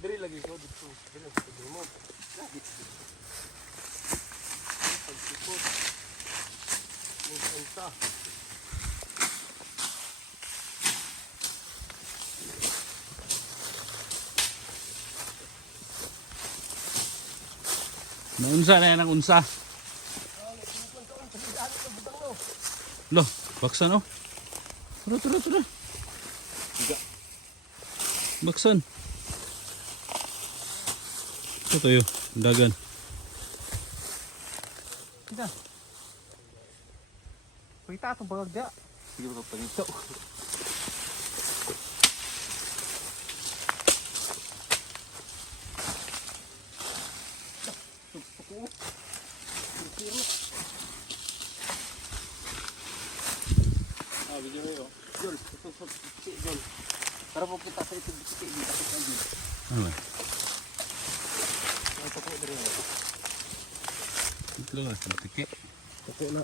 Diri lagi ko dito. Diri sa remote. Lagi dito. Pagsikot. Mungkinta. Naunsa na yan ang unsa. Lo, baksan oh. Tara, tara, tara. Baksan. Ito tayo, dagan. Kita. Kita atong bagagda. Sige ba pangito. Ah, video mo. Jol, sa piti, Jol. Para po kita sa ito piti, di tapos ang Jol. Ano ba? Ito po diri. Ito lang, tiki. Ito na.